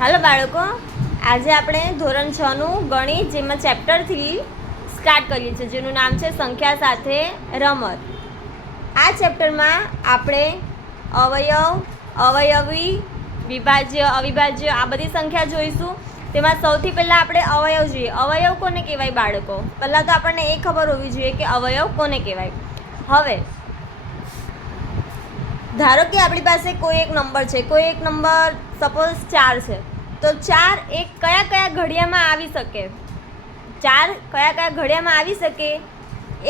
હાલો બાળકો, આજે આપણે ધોરણ 6નું ગણિત જેમાં ચેપ્ટર 3 સ્ટાર્ટ કરીએ છીએ, જેનું નામ છે સંખ્યા સાથે રમત. આ ચેપ્ટરમાં આપણે અવયવ, અવયવી, વિભાજ્ય, અવિભાજ્ય આ બધી સંખ્યા જોઈશું. તેમાં સૌથી પહેલાં આપણે અવયવ જોઈએ. અવયવ કોને કહેવાય બાળકો? પહેલાં તો આપણને એ ખબર હોવી જોઈએ કે અવયવ કોને કહેવાય. હવે ધારો કે આપણી પાસે કોઈ એક નંબર છે, કોઈ એક નંબર સપોઝ 4 છે, તો 4 એક કયા કયા ઘડિયામાં આવી શકે, 4 કયા કયા ઘડિયામાં આવી શકે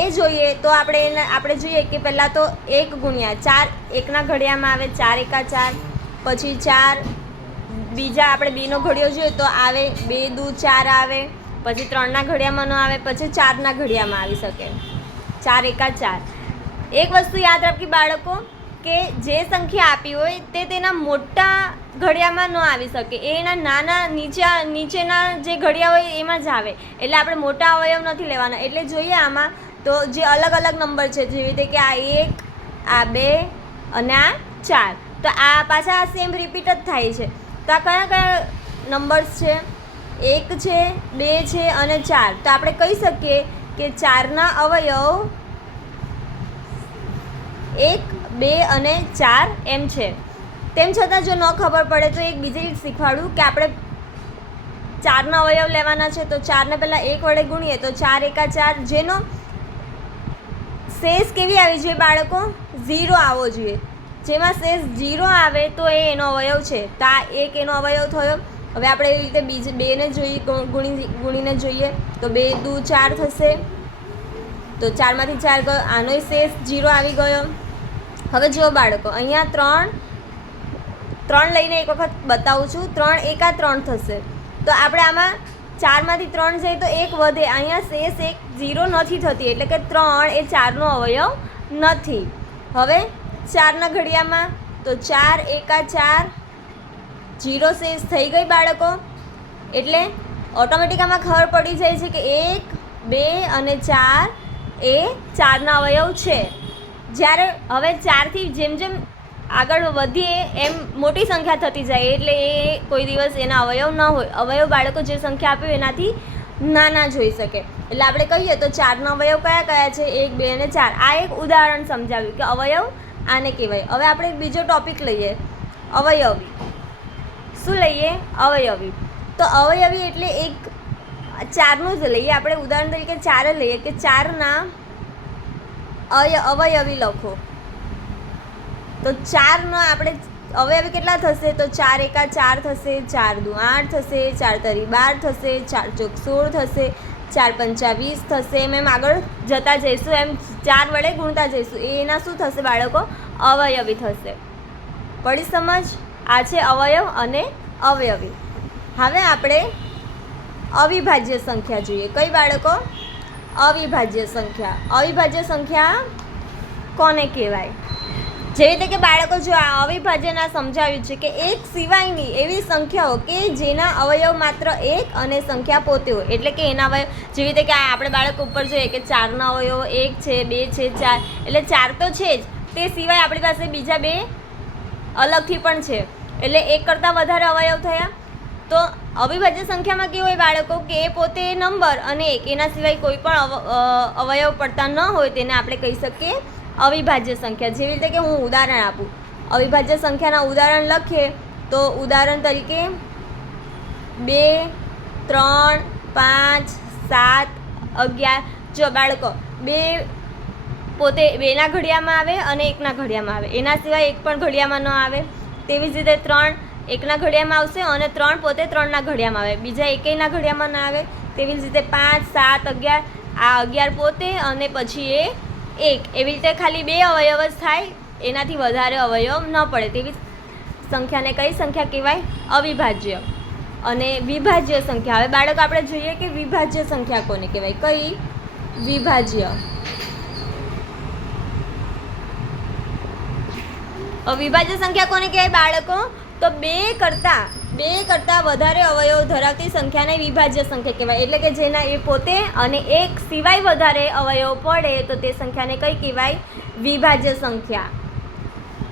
એ જોઈએ. તો આપણે જોઈએ કે પહેલાં તો 1 ગુણ્યા 4 એકના ઘડિયામાં આવે, 4 એકા 4. પછી 4 બીજા આપણે 2નો ઘડિયો જોઈએ તો આવે, 2 દુ 4 આવે. પછી 3ના ઘડિયામાં ન આવે, પછી 4ના ઘડિયામાં આવી શકે, 4 એકા 4. એક વસ્તુ યાદ રાખી બાળકો કે જે સંખ્યા આપી હોય તે તેના મોટા ઘડિયામાં ન આવી શકે, એ એના નાના નીચેના જે ઘડિયા હોય એમાં જ આવે. એટલે આપણે મોટા અવયવ નથી લેવાના. એટલે જોઈએ આમાં તો જે અલગ અલગ નંબર છે, જેવી રીતે કે આ 1, આ 2 અને આ 4, તો આ પાછા સેમ રિપીટ જ થાય છે. તો આ કયા કયા નંબર્સ છે? 1 છે, 2 છે અને 4. તો આપણે કહી શકીએ કે 4ના અવયવ 1, 2 અને 4 એમ છે. તેમ છતાં જો ન ખબર પડે તો એક બીજી રીત શીખવાડું કે આપણે 4ના અવયવ લેવાના છે, તો 4ને પહેલાં 1 વડે ગુણીએ તો 4 એકા 4, જેનો શેષ કેવી આવી જોઈએ બાળકો? 0 આવવો જોઈએ. જેમાં શેષ 0 આવે તો એ એનો અવયવ છે. તો આ એક એનો અવયવ થયો. હવે આપણે એવી રીતે બીજી 2ને જોઈએ, ગુણીને જોઈએ તો 2 દુ 4 થશે, તો 4માંથી 4 ગયો, આનોય શેષ 0 આવી ગયો. હવે જુઓ બાળકો, અહીંયા 3 લઈને એક વખત બતાવું છું. 3 એકા 3 થશે, તો આપણે આમાં 4માંથી 3 જાય તો 1 વધે. અહીંયા શેષ 0 નથી થતી, એટલે કે 3 એ 4નો અવયવ નથી. હવે 4ના ઘડિયામાં તો 4 એકા 4, 0 શેષ થઈ ગઈ બાળકો. એટલે ઓટોમેટિક આમાં ખબર પડી જાય છે કે 1, 2 અને 4 એ 4ના અવયવ છે. જ્યારે હવે 4થી જેમ જેમ આગળ વધીએ એમ મોટી સંખ્યા થતી જાય, એટલે એ કોઈ દિવસ એના અવયવ ન હોય. અવયવ બાળકો જે સંખ્યા આપ્યું એનાથી નાના જોઈ શકે. એટલે આપણે કહીએ તો 4ના અવયવ કયા કયા છે? 1, 2 અને 4. આ એક ઉદાહરણ સમજાવ્યું કે અવયવ આને કહેવાય. હવે આપણે બીજો ટોપિક લઈએ, અવયવી. શું લઈએ? અવયવી. તો અવયવી એટલે એક 4નું જ લઈએ આપણે, ઉદાહરણ તરીકે 4 લઈએ કે 4ના અવયવી લખો. તો 4ના આપણે અવયવી કેટલા થશે? તો 4 એકા 4 થશે, 4 દુ 8 થશે, 4 તરી 12 થશે, 4 ચોક 16 થશે, 4 પંચા 20 થશે. એમ આગળ જતા જઈશું, એમ 4 વડે ગુણતા જઈશું. એના શું થશે બાળકો? અવયવી થશે. પડી સમજ? આ છે અવયવ અને અવયવી. હવે આપણે અવિભાજ્ય સંખ્યા જોઈએ. કઈ બાળકો? અવિભાજ્ય સંખ્યા. અવિભાજ્ય સંખ્યા કોને કહેવાય? જેવી રીતે કે બાળકો જો આ અવિભાજ્યના સમજાવ્યું છે કે એક સિવાયની એવી સંખ્યાઓ કે જેના અવયવ માત્ર 1 અને સંખ્યા પોતે હોય. એટલે કે એના અવયવ જેવી રીતે કે આપણે બાળકો ઉપર જોઈએ કે 4ના અવયવ 1 છે, 2 છે, 4, એટલે 4 તો છે જ, તે સિવાય આપણી પાસે બીજા 2 અલગથી પણ છે, એટલે 1 કરતાં વધારે અવયવ થયા. તો અવિભાજ્ય સંખ્યામાં કેવું હોય બાળકો કે એ પોતે નંબર અને 1 એના સિવાય કોઈ પણ અવયવ પડતા ન હોય, તેને આપણે કહી શકીએ અવિભાજ્ય સંખ્યા. જેવી રીતે કે હું ઉદાહરણ આપું, અવિભાજ્ય સંખ્યાના ઉદાહરણ લખીએ તો ઉદાહરણ તરીકે 2, 3, 5, 7, 11. જો બાળકો 2 પોતે 2ના ઘડિયામાં આવે અને 1ના ઘડિયામાં આવે, એના સિવાય 1 પણ ઘડિયામાં ન આવે. તેવી જ રીતે 3 1ના ઘડિયામાં આવશે અને 3 પોતે 3ના ઘડિયામાં આવે, બીજા એકેયના ઘડિયામાં ના આવે. તેવી જ રીતે 5, 7, 11, આ 11 પોતે અને પછી એ 1. એવી રીતે ખાલી 2 અવયવ જ થાય, એનાથી વધારે અવયવ ન પડે. તેવી સંખ્યાને કઈ સંખ્યા કહેવાય? અવિભાજ્ય. અને વિભાજ્ય સંખ્યા. હવે બાળકો આપણે જોઈએ કે વિભાજ્ય સંખ્યા કોને કહેવાય? કઈ? વિભાજ્ય. વિભાજ્ય સંખ્યા કોને કહેવાય બાળકો? તો 2 કરતાં વધારે અવયવ ધરાવતી સંખ્યાને વિભાજ્ય સંખ્યા કહેવાય. એટલે કે જેના એ પોતે અને 1 સિવાય વધારે અવયવ પડે તો તે સંખ્યાને કઈ કહેવાય? વિભાજ્ય સંખ્યા.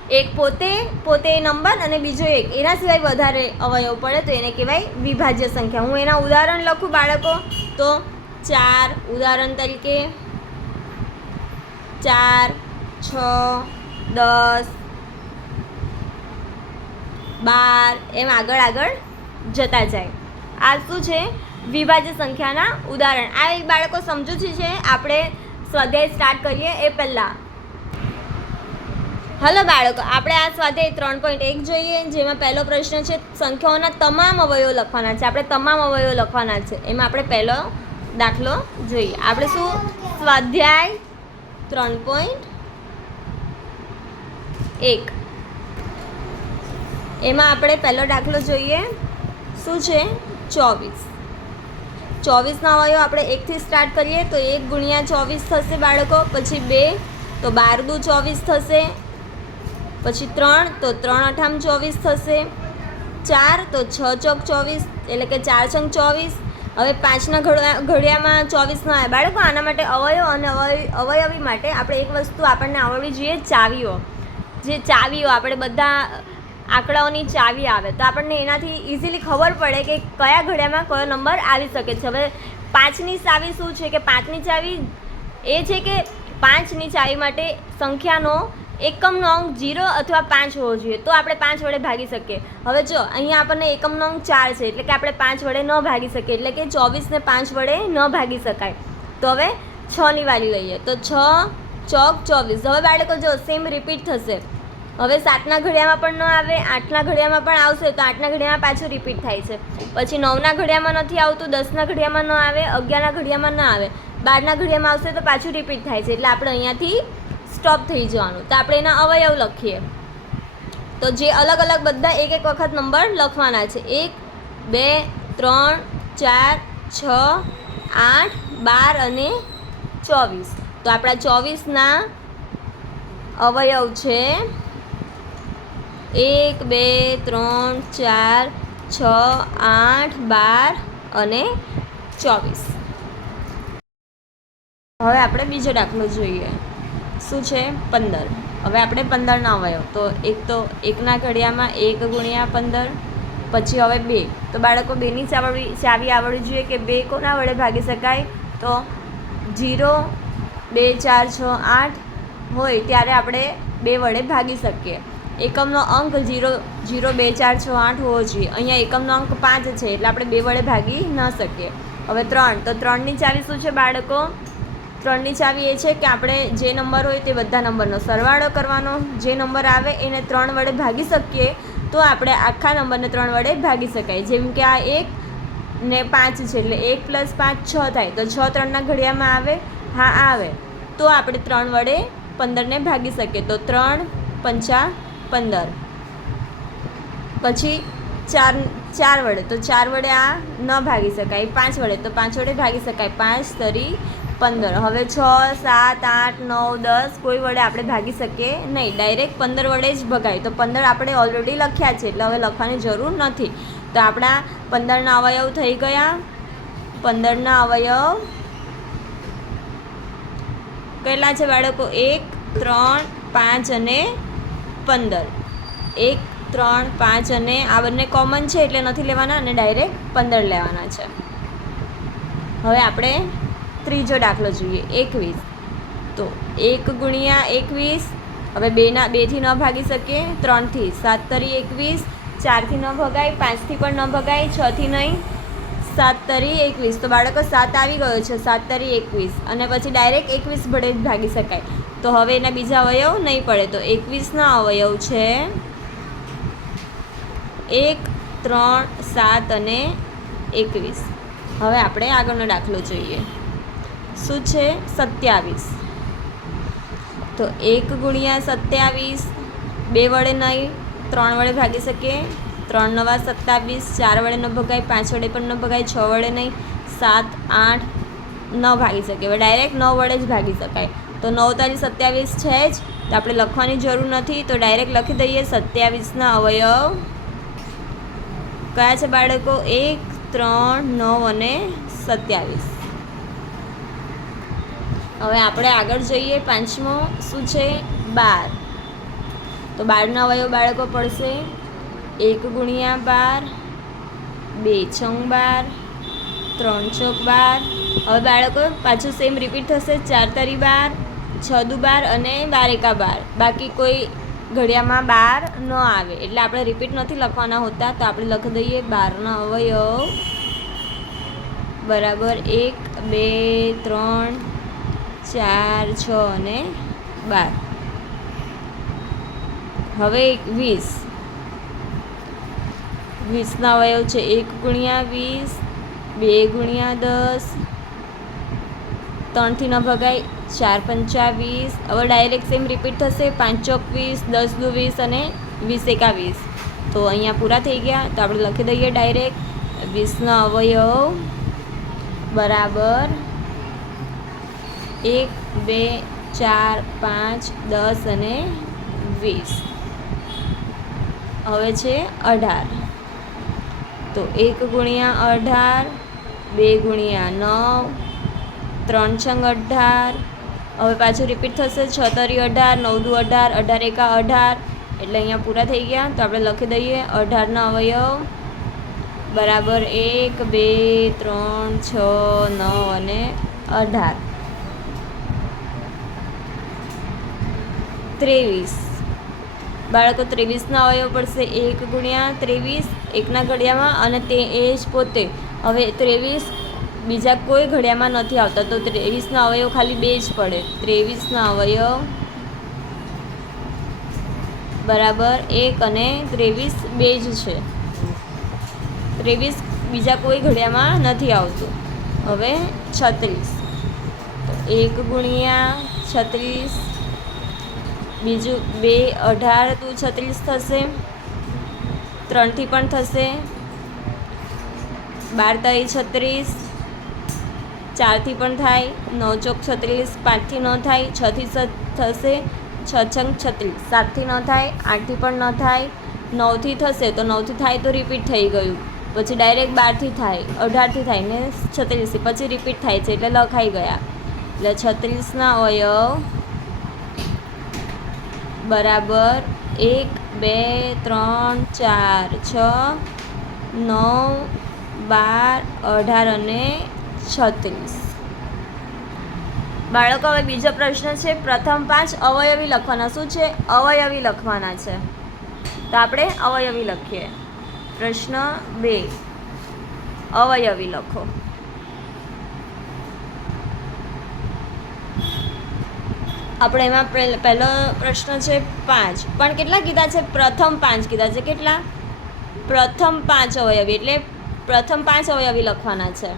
એક પોતે એ નંબર અને બીજો એક, એના સિવાય વધારે અવયવ પડે તો એને કહેવાય વિભાજ્ય સંખ્યા. હું એના ઉદાહરણ લખું બાળકો, તો 4 ઉદાહરણ તરીકે 4, 6, 10, 12 એમ આગળ જતા જાય. આ શું છે? વિભાજ્ય સંખ્યાના ઉદાહરણ. આ બાળકો સમજવું છે. આપણે સ્વાધ્યાય સ્ટાર્ટ કરીએ એ પહેલાં. હલો બાળકો, આપણે આ સ્વાધ્યાય 3.1 જોઈએ, જેમાં પહેલો પ્રશ્ન છે સંખ્યાઓના તમામ અવયવો લખવાના છે. આપણે તમામ અવયવો લખવાના છે. એમાં આપણે પહેલો દાખલો જોઈએ. આપણે શું સ્વાધ્યાય 3.1 એમાં આપણે પહેલો દાખલો જોઈએ. શું છે? 24. 24ના અવયવ આપણે 1થી સ્ટાર્ટ કરીએ તો 1 ગુણ્યા 24 થશે બાળકો. પછી 2 તો 12 દુ 24 થશે. પછી 3 તો 3 અઠામ 24 થશે. 4 તો 6 ચોક 24 એટલે કે 4 છંગ 24. હવે 5ના ઘડિયામાં 24 ના આવે બાળકો. આના માટે અવયવ અને અવયવી માટે આપણે એક વસ્તુ આપણને આવડવી જોઈએ, ચાવીઓ. જે ચાવીઓ આપણે બધા આંકડાઓની ચાવી આવે તો આપણને એનાથી ઇઝીલી ખબર પડે કે કયા ઘડિયામાં કયો નંબર આવી શકે છે. હવે 5ની ચાવી શું છે કે 5ની ચાવી એ છે કે 5ની ચાવી માટે સંખ્યાનો એકમનો અંક 0 અથવા 5 હોવો જોઈએ, તો આપણે 5 વડે ભાગી શકીએ. હવે જો અહીંયા આપણને એકમનો અંક 4 છે એટલે કે આપણે 5 વડે ન ભાગી શકીએ, એટલે કે 24ને 5 વડે ન ભાગી શકાય. તો હવે 6ની વારી લઈએ તો 6 ચોક 24. હવે બાળકો જો સેમ રિપીટ થશે. હવે 7ના ઘડિયામાં પણ ન આવે, 8ના ઘડિયામાં પણ આવશે તો 8ના ઘડિયામાં પાછું રિપીટ થાય છે. પછી 9ના ઘડિયામાં નથી આવતું, 10ના ઘડિયામાં ન આવે, 11ના ઘડિયામાં ન આવે, 12ના ઘડિયામાં આવશે તો પાછું રિપીટ થાય છે. એટલે આપણે અહીંયાથી સ્ટોપ થઈ જવાનું. તો આપણે એના અવયવ લખીએ. તો જે અલગ અલગ બધા એક વખત નંબર લખવાના છે. 1, 2, 3, 4, 6, 8, 12 અને 24. તો આપણા 24ના અવયવ છે 1, 2, 3, 4, 6, 8, 12 અને 24. હવે આપણે બીજો દાખલો જોઈએ. શું છે? 15. હવે આપણે 15ના અવયવ તો એકના ઘડિયામાં 1 ગુણ્યા 15. પછી હવે 2 તો બાળકો 2ની ચાવી આવડવી જોઈએ કે 2 કોના વડે ભાગી શકાય. તો 0, 2, 4, 6, 8 હોય ત્યારે આપણે 2 વડે ભાગી શકીએ. એકમનો અંક 0, 0, 2, 4, 6, 8 હોવો જોઈએ. અહીંયા એકમનો અંક 5 છે એટલે આપણે 2 વડે ભાગી ન શકીએ. હવે 3 તો 3ની ચાવી શું છે બાળકો? 3ની ચાવી એ છે કે આપણે જે નંબર હોય તે બધા નંબરનો સરવાળો કરવાનો. જે નંબર આવે એને 3 વડે ભાગી શકીએ તો આપણે આખા નંબરને 3 વડે ભાગી શકાય. જેમ કે આ 1 ને 5 છે એટલે 1 + 5 6 થાય. તો 6 3ના ઘડિયામાં આવે? હા આવે. તો આપણે 3 વડે 15ને ભાગી શકીએ. તો 3 × 5 = 15. પછી 4 વડે તો 4 વડે આ ન ભાગી શકાય. 5 વડે તો 5 વડે ભાગી શકાય. 5 તરી 15. હવે 6, 7, 8, 9, 10 કોઈ વડે આપણે ભાગી શકીએ નહીં. ડાયરેક્ટ 15 વડે જ ભગાય. તો 15 આપણે ઓલરેડી લખ્યા છે એટલે હવે લખવાની જરૂર નથી. તો આપણા 15ના અવયવ થઈ ગયા. 15ના અવયવ કેટલા છે બાળકો? 1, 3, 5 અને 15. 1, 3, 5 અને આ બંને કોમન છે એટલે નથી લેવાના અને ડાયરેક્ટ 15 લેવાના છે. હવે આપણે ત્રીજો દાખલો જોઈએ. 21. તો 1 ગુણ્યા 21. હવે 2થી ન ભાગી શકીએ. 3થી 7 તરી 21. 4થી ન ભગાય, 5થી પણ ન ભગાય, 6થી નહીં, 7 તરી 21. તો બાળકો 7 આવી ગયો છે. 7 તરી 21 અને પછી ડાયરેક્ટ 21 વડે જ ભાગી શકાય. તો હવે એના બીજા અવયવ નહીં પડે. તો 21ના અવયવ છે 1, 3, 7 અને 21. હવે આપણે આગળનો દાખલો જોઈએ. શું છે? 27. તો 1 ગુણ્યા 27. 2 વડે નહીં, 3 વડે ભાગી શકીએ. 3 × 9 = 27. 4 વડે ન ભગાય, 5 વડે પણ ન ભગાય, 6 વડે નહીં, 7, 8 ન ભાગી શકીએ. હવે ડાયરેક્ટ 9 વડે જ ભાગી શકાય. તો 9 તારી 27 છે જ, તો આપણે લખવાની જરૂર નથી. તો ડાયરેક્ટ લખી દઈએ. 27ના અવયવ કયા છે બાળકો? 1, 3, 9 અને 27. હવે આપણે આગળ જઈએ. પાંચમો શું છે? 12. તો 12 અવયવ બાળકો પડશે 1 ગુણ્યા 12, 2 છંગ 12, 3 ચોક 12. હવે બાળકો પાછું સેમ રિપીટ થશે 4 તરી 12, 6 દુ 12 અને 12 એકા 12. બાકી કોઈ ઘડિયામાં 12 ન આવે એટલે આપણે રિપીટ નથી લખવાના હોતા. તો આપણે લખી દઈએ 12 અવયવ બરાબર 1, 2, 3, 4, 6 અને 12. હવે 20 અવયવ છે 1 ગુણ્યા 20, 2 ગુણ્યા 10, 3 થી ન ભગાય 4 પંચા 20. હવે ડાયરેક્ટ સેમ રિપીટ થશે 5 ચોક 20, 10 દુ 20 અને 20 એકા 20. તો અહીંયા પૂરા થઈ ગયા. તો આપણે લખી દઈએ ડાયરેક્ટ 20 અવયવ બરાબર 1, 2, 4, 5, 10 અને 20. હવે છે 18. તો 1 ગુણ્યા 18, 2 ગુણ્યા 9, 3 છંગ 18. હવે પાછું રિપીટ થશે 6 તરી 18, 9 દુ 18, 18 એકા 18. એટલે અહીંયા પૂરા થઈ ગયા. તો આપણે લખી દઈએ 18 અવયવ બરાબર 1, 2, 3, 6, 9 અને 18. 23 બાળકો 23 અવયવ પડશે 1 ગુણ્યા 23, એકના ઘડિયામાં અને તે એ જ પોતે. હવે 23 બીજા કોઈ ઘડિયામાં નથી આવતા તો 23 અવયવ ખાલી 2 જ પડે. 23 અવયવ બરાબર 1 અને 23 2 જ છે. 23 બીજા કોઈ ઘડિયામાં નથી આવતું. હવે 36 તો 1 ગુણ્યા 36, બીજું 2, 18 તો 36 થશે, 3 થી પણ થશે, 12 તરી 36, 4 થી પણ થાય, 9 ચોક 36, 5 થી ન થાય, 6 થી થશે, 6 છંગ 36, 7 થી ન થાય, 8 થી પણ ન થાય, 9 થી થશે તો 9 થી થાય તો રિપીટ થઈ ગયું. પછી ડાયરેક્ટ 12 થી થાય, 18 થી થાય ને 36 થી પછી રિપીટ થાય છે એટલે લખાઈ ગયા. એટલે 36 અવયવ બરાબર 1, 2, 3, 4, 6, 9, 12, 18 અને 36. બાળકો હવે બીજો પ્રશ્ન છે પ્રથમ 5 અવયવી લખવાના. શું છે? અવયવી લખવાના છે. તો આપણે અવયવી લખીએ. પ્રશ્ન 2 અવયવી લખો. આપણે એમાં પહેલો પ્રશ્ન છે 5, પણ કેટલા કીધા છે? પ્રથમ 5 કીધા છે. કેટલા? પ્રથમ 5 અવયવી એટલે પ્રથમ 5 અવયવી લખવાના છે.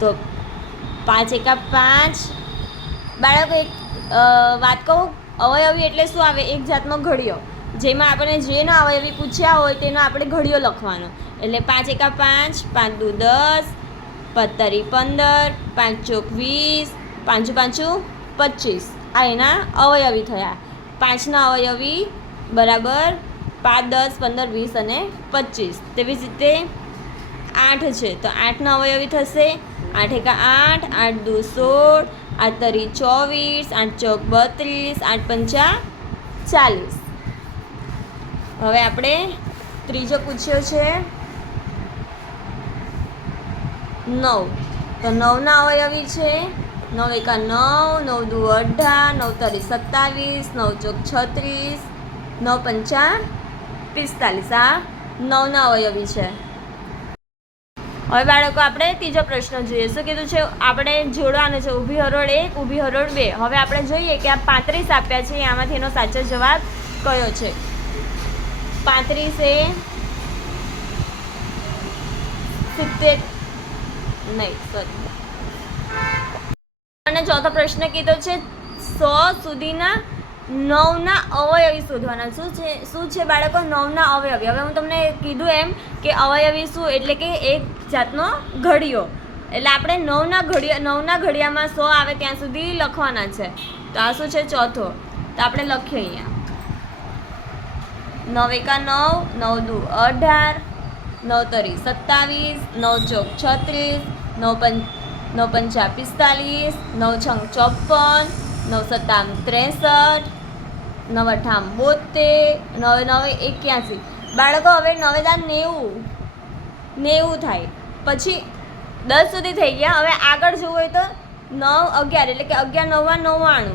તો 5 એકા 5. બાળકો એક વાત કહું, અવયવી એટલે શું આવે? એક જાતનો ઘડિયો, જેમાં આપણે જેનો અવયવી પૂછ્યા હોય તેનો આપણે ઘડિયો લખવાનો. એટલે 5 એકા 5, 5 દુ 10, 5 તરી 15, 5 ચોક 20, 5 પાંચું 25. આ એના અવયવી થયા. 5ના અવયવી બરાબર 5, 10, 15, 20 અને 25. તેવી જ રીતે 8 છે તો 8ના અવયવી થશે 8 એકા 8, 8 દુ 16, 8 તરી 24, 8 ચોક 32, 8 પંચા 40. હવે આપણે ત્રીજો પૂછ્યો છે 9. તો 9ના અવયવી છે 9 એકા 9, 9 દુ 18, 9 તરી 27, 9 ચોક 36, 9 પંચા 45. આ 9ના અવયવી છે. હવે બાળકો આપણે ત્રીજો પ્રશ્ન જોઈએ. શું કીધું છે? આપણે જોડવાનું છે ઊભી હરોળ 1, ઊભી હરોળ 2. હવે આપણે જોઈએ કે આ 35 આપ્યા છે, આમાંથી એનો સાચો જવાબ કયો છે? 35 એ 70 નહીં, સોરી. અને ચોથો પ્રશ્ન કીધો છે 100 સુધીના 9ના અવયવી શોધવાના. શું છે બાળકો? 9ના અવયવી. હવે હું તમને કીધું એમ કે અવયવી શું એટલે કે એક જાતનો ઘડિયો. એટલે આપણે 9ના ઘડિયામાં 100 આવે ત્યાં સુધી લખવાના છે. તો આ શું છે? ચોથો. તો આપણે લખીએ અહીંયા 9 એકા 9, 9 દુ 18, 9 તરી 27, 9 ચોક 36, 9 પંચા 45, 9 છંગ 54, 9 સત્તામ 63, 9 અઠામ 72, 9 9 81. બાળકો હવે 9 દાન 90 થાય. પછી 10 સુધી થઈ ગયા. હવે આગળ જોવું હોય તો 9 11 એટલે કે 11 9 99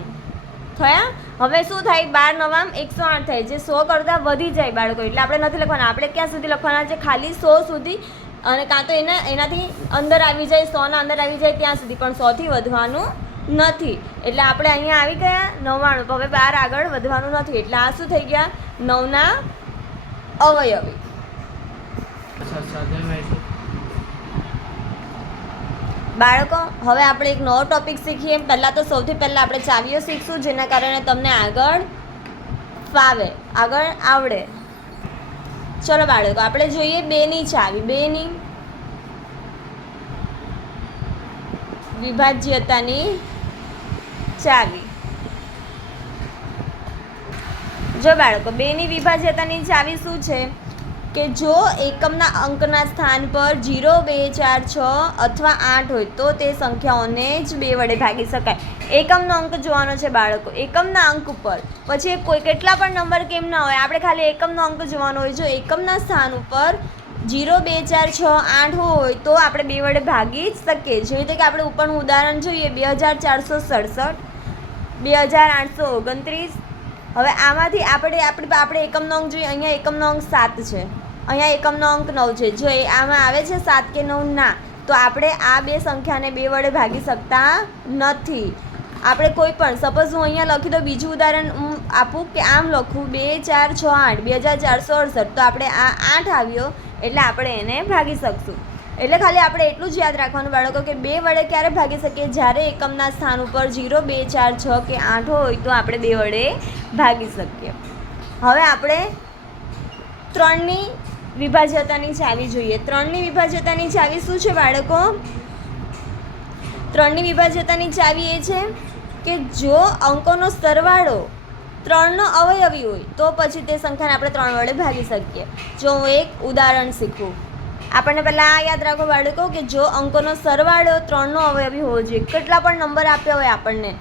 થયા. હવે શું થાય? 12 9 108 થાય, જે 100 કરતાં વધી જાય બાળકો. એટલે આપણે નથી લખવાના, આપણે ક્યાં સુધી લખવાના છે? ખાલી 100 સુધી, અને કાં તો એનાથી અંદર આવી જાય, 100ના અંદર આવી જાય ત્યાં સુધી, પણ 100થી વધવાનું નથી. એટલે આપણે અહીંયા આવી ગયા 99, તો હવે 12 આગળ વધવાનું નથી. એટલે આ શું થઈ ગયા? 9ના અવયવી. બાળકો હવે આપણે એક નવો ટોપિક શીખીએ. પહેલાં તો સૌથી પહેલાં આપણે ચાવીઓ શીખશું, જેના કારણે તમને આગળ ફાવે, આગળ આવડે. ચલો બાળકો, આપણે જોઈએ 2ની ચાવી. 2ની વિભાજ્યતાની ચાવી. જો બાળકો, 2ની વિભાજ્યતાની ચાવી શું છે કે જો એકમના અંકના સ્થાન પર 0 2 4 6 અથવા 8 હોય તો તે સંખ્યાઓને જ 2 વડે ભાગી શકાય. એકમનો અંક જોવાનો છે બાળકો. એકમના અંક ઉપર પછી કોઈ કેટલા પણ નંબર કેમ ના હોય, આપણે ખાલી એકમનો અંક જોવાનો હોય. જો એકમના સ્થાન ઉપર 0 2 4 6 8 હોય તો આપણે 2 વડે ભાગી જ શકીએ. જેવી રીતે કે આપણે ઉપરનું ઉદાહરણ જોઈએ, 2467, 2829. હવે આમાંથી આપણે એકમનો અંક જોઈએ. અહીંયા એકમનો અંક 7 છે, અહીંયા એકમનો અંક 9 છે. જો આમાં આવે છે 7 કે 9? ના. તો આપણે આ બે સંખ્યાને 2 વડે ભાગી શકતા નથી. આપણે કોઈ પણ, સપોઝ હું અહીંયા લખી દઉં, બીજું ઉદાહરણ હું આપું કે આમ લખું 2 4 6 8, 2468, તો આપણે આ 8 આવ્યો એટલે આપણે એને ભાગી શકશું. એટલે ખાલી આપણે એટલું જ યાદ રાખવાનું બાળકો કે 2 વડે ક્યારે ભાગી શકીએ? જ્યારે એકમના સ્થાન ઉપર 0 2 4 6 કે 8 હોય તો આપણે 2 વડે ભાગી શકીએ. હવે આપણે 3ની વિભાજ્યતાની ચાવી જોઈએ. 3ની વિભાજ્યતાની ચાવી શું છે બાળકો? 3ની વિભાજ્યતાની ચાવી એ છે કે જો અંકોનો સરવાળો 3નો અવયવી હોય તો પછી તે સંખ્યાને આપણે 3 વડે ભાગી શકીએ. જો હું એક ઉદાહરણ શીખું, આપણને પહેલાં આ યાદ રાખો બાળકો કે જો અંકોનો સરવાળો 3નો અવયવી હોવો જોઈએ. કેટલા પણ નંબર આપ્યા હોય આપણને,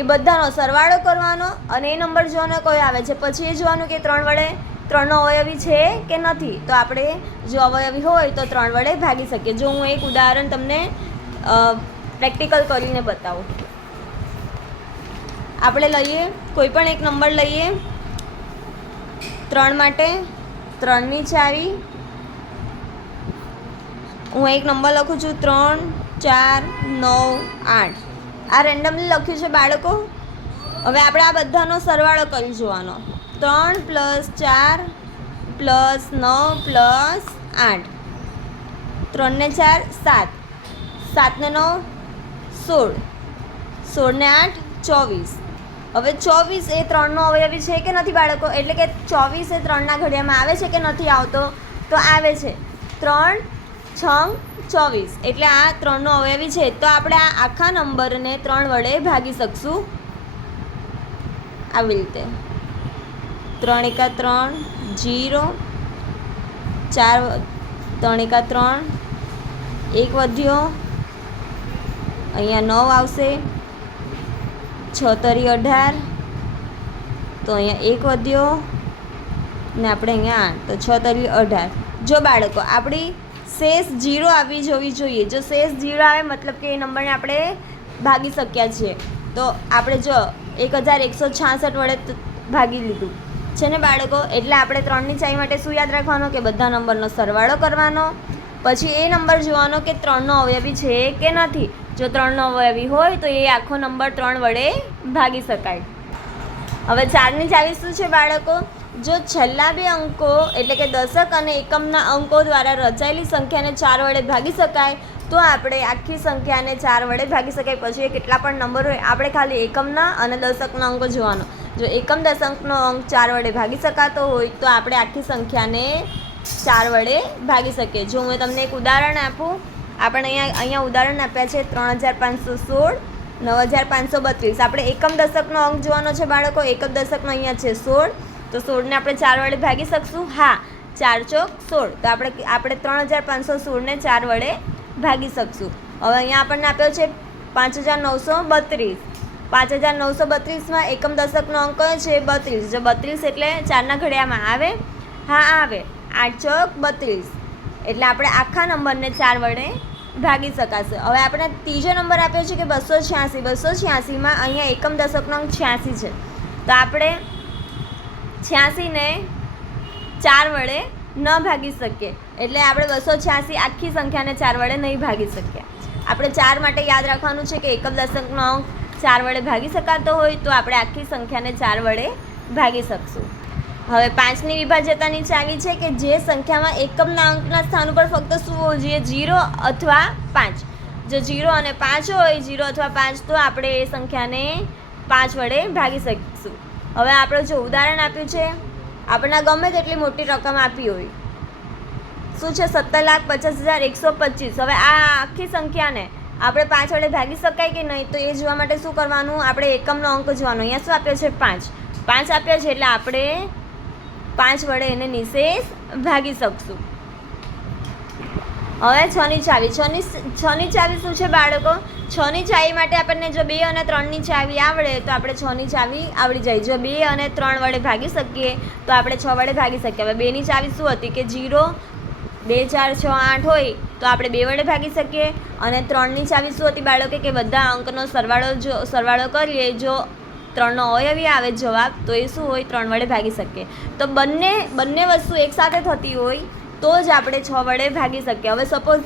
એ બધાનો સરવાળો કરવાનો અને એ નંબર જોવાનો કોઈ આવે છે, પછી એ જોવાનું કે 3 વડે 3નો અવયવી છે કે નથી. તો આપણે જો અવયવી હોય તો 3 વડે ભાગી શકીએ. જો હું એક ઉદાહરણ તમને પ્રેક્ટિકલ કરીને બતાવું. આપણે લઈએ કોઈ પણ એક નંબર લઈએ 3 માટે. 3ની ચાવી હું એક નંબર લખું છું, 3 4 9 8. આ રેન્ડમલી લખ્યું છે બાળકો. હવે આપણે આ બધાનો સરવાળો કરી જોવાનો. 3 + 4 + 9 + 8, 3 ને 4 7, 7 ને 9 16, 16 ને 8 24. હવે 24 એ 3નો અવયવી છે કે નથી બાળકો? એટલે કે 24 એ 3ના ઘડિયામાં આવે છે કે નથી આવતો? તો આવે છે. 3 6 24 એટલે આ 3નો અવયવી છે. તો આપણે આ આખા નંબરને 3 વડે ભાગી શકશું આવી રીતે. 3 × 3 0, 4 3 × 3 1 વધ્યો, અહીંયા 9 આવશે, 6 તરી 18, તો અહીંયા 1 વધ્યો ને આપણે અહીંયા 8, તો 6 તરી 18. જો બાળકો આપણી શેષ 0 આવી જવી જોઈએ. જો શેષ 0 આવે મતલબ કે એ નંબરને આપણે ભાગી શક્યા છીએ. તો આપણે જો 1166 વડે ભાગી લીધું છે ને બાળકો. એટલે આપણે 3ની ચાવી માટે શું યાદ રાખવાનું કે બધા નંબરનો સરવાળો કરવાનો, પછી એ નંબર જોવાનો કે 3નો અવયવી છે કે નથી. જો 3નો અવયવી હોય તો એ આખો નંબર 3 વડે ભાગી શકાય. હવે 4ની ચાવી શું છે બાળકો? જો છેલ્લા બે અંકો એટલે કે દશક અને એકમના અંકો દ્વારા રચાયેલી સંખ્યાને 4 વડે ભાગી શકાય તો આપણે આખી સંખ્યાને 4 વડે ભાગી શકાય. પછી એ કેટલા પણ નંબર હોય, આપણે ખાલી એકમના અને દશકના અંકો જોવાનો. જો એકમ દશકનો અંક 4 વડે ભાગી શકાતો હોય તો આપણે આખી સંખ્યાને 4 વડે ભાગી શકીએ. જો હું તમને એક ઉદાહરણ આપું, આપણે અહીંયા ઉદાહરણ આપ્યા છે 3516, 9532. આપણે એકમ દશકનો અંક જોવાનો છે બાળકો. એકમ દશકનો અહીંયા છે 16, તો 16ને આપણે 4 વડે ભાગી શકશું? હા, 4 × 16. તો આપણે 3516ને 4 વડે ભાગી શકશું. હવે અહીંયા આપણને આપ્યો છે 5932, 5932 એકમ દશકનો અંક કયો છે? 32. જો 32 એટલે 4ના ઘડિયામાં આવે? હા આવે. 8 ચોક 32 એટલે આપણે આખા નંબરને 4 વડે ભાગી શકાશે. હવે આપણે ત્રીજો નંબર આપ્યો છે કે 286. 286માં અહીંયા એકમ દશકનો અંક 86 છે, તો આપણે 86ને 4 વડે ન ભાગી શકીએ, એટલે આપણે 286 આખી સંખ્યાને 4 વડે નહીં ભાગી શકીએ. આપણે 4 માટે યાદ રાખવાનું છે કે એકમ દશકનો અંક 4 વડે ભાગી શકાતો હોય તો આપણે આખી સંખ્યાને 4 વડે ભાગી શકશું. હવે 5ની વિભાજ્યતાની ચાવી છે કે જે સંખ્યામાં એકમના અંકના સ્થાન ઉપર ફક્ત શું હોવું જોઈએ? 0 અથવા 5. જો 0 અને 5 હોય, 0 અથવા 5, તો આપણે એ સંખ્યાને 5 વડે ભાગી શકીશું. હવે આપણે જો ઉદાહરણ આપ્યું છે, આપણને ગમે તેટલી મોટી રકમ આપી હોય, શું છે? 17,50,125. હવે આ આખી સંખ્યાને આપણે 5 વડે ભાગી શકાય કે નહીં, તો એ જોવા માટે શું કરવાનું? આપણે એકમનો અંક જોવાનો. અહીંયા શું આપ્યો છે? 5. 5 આપ્યો છે એટલે આપણે 5 વડે એને નિશેષ ભાગી શકશું. હવે 6ની ચાવી. 6ની ચાવી શું છે બાળકો? 6ની ચાવી માટે આપણને જો 2 અને 3ની ચાવી આવડે તો આપણે 6ની ચાવી આવડી જાય. જો 2 અને 3 વડે ભાગી શકીએ તો આપણે 6 વડે ભાગી શકીએ. હવે 2ની ચાવી શું હતી કે 0, 2, 4, 6, 8 હોય તો આપણે 2 વડે ભાગી શકીએ. અને 3ની ચાવી શું હતી બાળકો કે બધા અંકનો સરવાળો કરીએ, જો 3નો અવયવી આવે જવાબ, તો એ શું હોય? 3 વડે ભાગી શકીએ. તો બંને વસ્તુ એકસાથે થતી હોય તો જ આપણે 6 વડે ભાગી શકીએ. હવે સપોઝ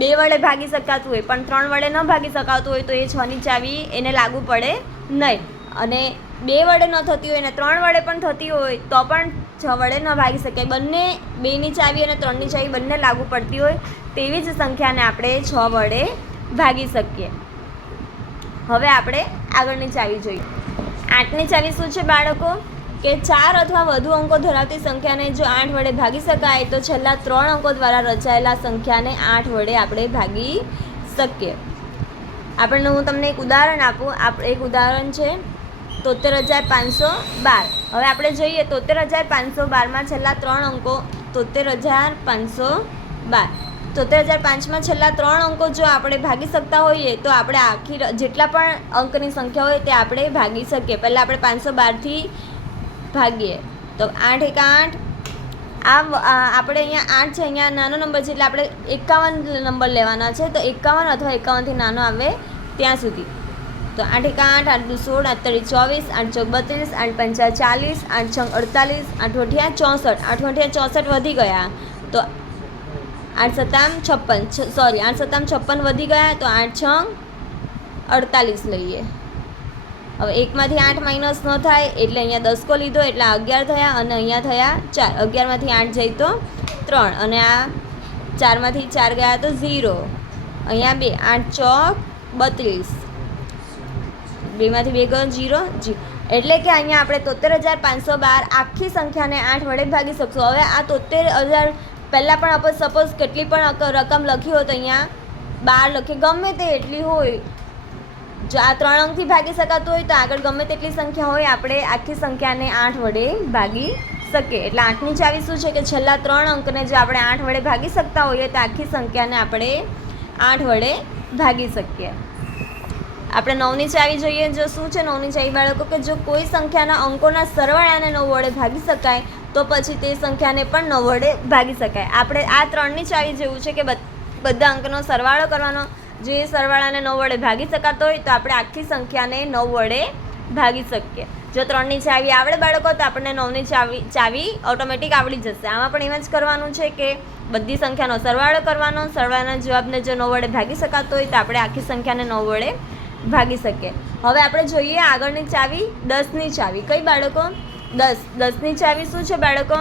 2 વડે ભાગી શકાતું હોય પણ 3 વડે ન ભાગી શકાતું હોય તો એ 6ની ચાવી એને લાગુ પડે નહીં. અને 2 વડે ન થતી હોય અને 3 વડે પણ થતી હોય તો પણ 6 વડે ન ભાગી શકાય. બંને 2ની ચાવી અને 3ની ચાવી બંને લાગુ પડતી હોય તેવી જ સંખ્યાને આપણે 6 વડે ભાગી શકીએ. હવે આપણે આગળની ચાવી જોઈએ. 8ની ચાવી શું છે બાળકો કે 4 અથવા વધુ અંકો ધરાવતી સંખ્યાને જો 8 વડે ભાગી શકાય તો છેલ્લા 3 અંકો દ્વારા રચાયેલા સંખ્યાને 8 વડે આપણે ભાગી શકીએ. હું તમને એક ઉદાહરણ આપું. એક ઉદાહરણ છે 73,512. હવે આપણે જોઈએ 73,512માં છેલ્લા 3 અંકો 73,512. 73,500માં છેલ્લા 3 અંકો જો આપણે ભાગી શકતા હોઈએ તો આપણે આખી જેટલા પણ અંકની સંખ્યા હોય તે આપણે ભાગી શકીએ. પહેલાં આપણે 512થી ભાગીએ તો 8 × 8. આપણે અહીંયા 8 છે, અહીંયા નાનો નંબર છે એટલે આપણે 51 નંબર લેવાના છે. તો 51 અથવા 51થી નાનો આવે ત્યાં સુધી. તો 8 × 8, 8 × 16, 8 × 24, 8 × 32, 8 × 5 40, 8 × 6 48, 8 × 8 64 વધી ગયા. તો 8 × 7 56 વધી ગયા. તો 8 × 6 48 લઈએ. હવે 1માંથી 8 માઇનસ ન થાય એટલે અહીંયા 10 લીધો એટલે 11 થયા અને અહીંયા થયા 4. 11માંથી 8 જાય તો 3 અને આ 4માંથી 4 ગયા તો 0. અહીંયા 2. 8 ચોક 32. 2માંથી 2 ગયો 0. એટલે કે અહીંયા આપણે 73,512 આખી સંખ્યાને 8 વડે ભાગી શકશું. હવે આ 73,000 પહેલાં પણ આપણે સપોઝ કેટલી પણ રકમ લખી હોય તો અહીંયા 12 લખીએ, ગમે તે એટલી હોય. જો આ 3 અંકથી ભાગી શકાતું હોય તો આગળ ગમે તેટલી સંખ્યા હોય આપણે આખી સંખ્યાને 8 વડે ભાગી શકીએ. એટલે 8ની ચાવી શું છે કે છેલ્લા 3 અંકને જો આપણે 8 વડે ભાગી શકતા હોઈએ તો આખી સંખ્યાને આપણે 8 વડે ભાગી શકીએ. આપણે 9ની ચાવી જોઈએ. જો શું છે 9ની ચાવી બાળકો કે જો કોઈ સંખ્યાના અંકોના સરવાળાને 9 વડે ભાગી શકાય તો પછી તે સંખ્યાને પણ 9 વડે ભાગી શકાય. આપણે આ 3ની ચાવી જેવું છે કે બધા અંકનો સરવાળો કરવાનો. જો એ સરવાળાને 9 વડે ભાગી શકાતો હોય તો આપણે આખી સંખ્યાને 9 વડે ભાગી શકીએ. જો 3ની ચાવી આવડે બાળકો તો આપણને 9ની ચાવી ઓટોમેટિક આવડી જશે. આમાં પણ એમ જ કરવાનું છે કે બધી સંખ્યાનો સરવાળો કરવાનો. સરવાળાના જવાબને જો 9 વડે ભાગી શકાતો હોય તો આપણે આખી સંખ્યાને 9 વડે ભાગી શકીએ. હવે આપણે જોઈએ આગળની ચાવી 10ની ચાવી. કઈ બાળકો? 10ની ચાવી શું છે બાળકો?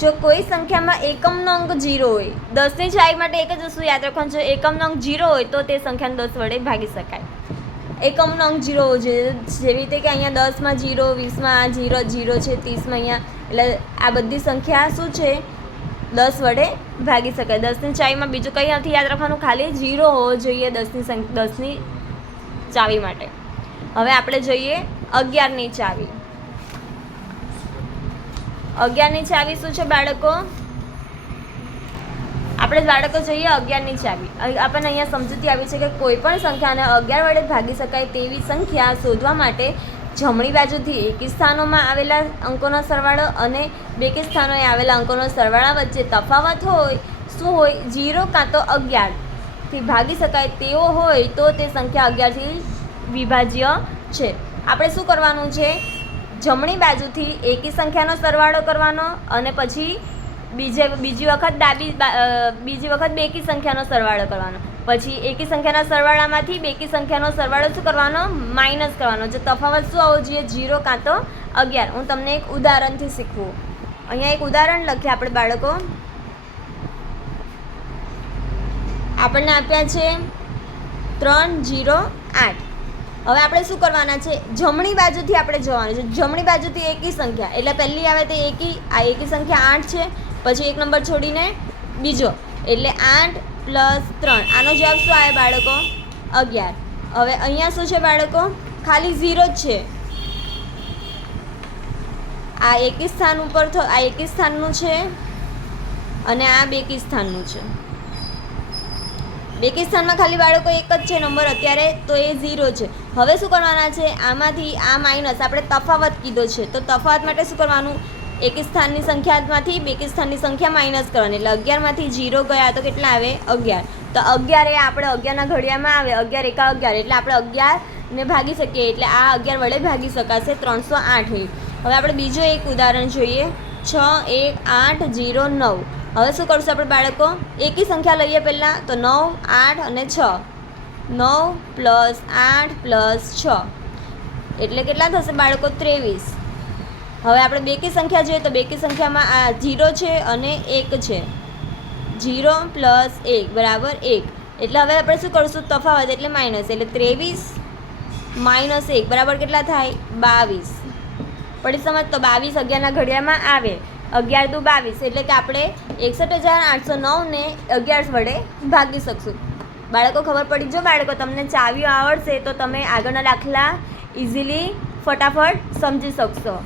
જો કોઈ સંખ્યામાં એકમનો અંક 0 હોય, 10ની ચાવી માટે એક જ વસ્તુ યાદ રાખવાનું છે, એકમનો અંક 0 હોય તો તે સંખ્યાને 10 વડે ભાગી શકાય. એકમનો અંક 0 હોવો જોઈએ. જેવી રીતે કે અહીંયા 10માં 0, 20માં 0 છે, 30માં અહીંયા. એટલે આ બધી સંખ્યા શું છે 10 વડે ભાગી શકાય. 10ની ચાવીમાં બીજું કંઈ નથી યાદ રાખવાનું, ખાલી 0 હોવો જોઈએ 10ની ચાવી માટે. હવે આપણે જોઈએ 11ની ચાવી. 11ની ચાવી શું છે બાળકો? આપણે બાળકો જોઈએ 11ની ચાવી. આપણને અહીંયા સમજૂતી આવી છે કે કોઈ પણ સંખ્યાને 11 વડે ભાગી શકાય તેવી સંખ્યા શોધવા માટે જમણી બાજુથી એકી સ્થાનોમાં આવેલા અંકોનો સરવાળો અને બેકી સ્થાનોએ આવેલા અંકોનો સરવાળા વચ્ચે તફાવત હોય શું હોય 0 કાં તો 11થી ભાગી શકાય તેવો હોય તો તે સંખ્યા 11થી વિભાજ્ય છે. આપણે શું કરવાનું છે? જમણી બાજુથી એકી સંખ્યાનો સરવાળો કરવાનો અને પછી બીજી વખત બેકી સંખ્યાનો સરવાળો કરવાનો. પછી એકી સંખ્યાના સરવાળામાંથી બેકી સંખ્યાનો સરવાળો શું કરવાનો? માઇનસ કરવાનો. જે તફાવત શું આવવો જોઈએ? 0 કાં તો 11. હું તમને એક ઉદાહરણથી શીખવું. અહીંયા એક ઉદાહરણ લખીએ આપણે બાળકો. આપણને આપ્યા છે 3, 0, 8. હવે આપણે શું કરવાના છે? જમણી બાજુથી આપણે જોવાનું છે. જમણી બાજુથી એકી સંખ્યા એટલે પહેલી આવે તે એકી. આ એકી સંખ્યા 8 છે. પછી એક નંબર છોડીને બીજો એટલે 8 + 3. આનો જવાબ શું આવે બાળકો? 11. હવે અહીંયા શું છે બાળકો? ખાલી 0 જ છે. આ એકી સ્થાન ઉપર આ એકી સ્થાનનું છે અને આ બેકી સ્થાનનું છે. બેકી સ્થાનમાં ખાલી બાળકો એક જ છે નંબર અત્યારે, તો એ 0 છે. હવે શું કરવાના છે? આમાંથી આ માઇનસ આપણે તફાવત કીધો છે, તો તફાવત માટે શું કરવાનું? એકી સ્થાનની સંખ્યામાંથી બેકી સ્થાનની સંખ્યા માઇનસ કરવાની. એટલે 11માંથી 0 ગયા તો કેટલા આવે? 11. તો 11 એ આપણે 11ના ઘડિયામાં આવે. 11 એકા 11 એટલે આપણે 11ને ભાગી શકીએ. એટલે આ 11 વડે ભાગી શકાશે 308. હવે આપણે બીજો એક ઉદાહરણ જોઈએ. 6, 1, 8, 0, 9. હવે શું કરશું આપણે બાળકો? એકી સંખ્યા લઈએ પહેલાં, તો 9, 8 અને 6. 9 + 8 + 6 એટલે કેટલા થશે બાળકો? 23. હવે આપણે બેકી સંખ્યા જોઈએ તો બેકી સંખ્યામાં આ 0 છે અને 1 છે. 0 + 1 = 1. એટલે હવે આપણે શું કરીશું? તફાવત એટલે માઇનસ. એટલે 23 - 1 બરાબર કેટલા થાય? 22. પડી સમજ? તો 22 11ના ઘડિયામાં આવે. 11 દુ 22 એટલે કે આપણે 61,809ને 11 વડે ભાગી શકશું. બાળકો ખબર પડી? જો બાળકો તમને ચાવીઓ આવડશે તો તમે આગળના દાખલા ઇઝીલી ફટાફટ સમજી શકશો.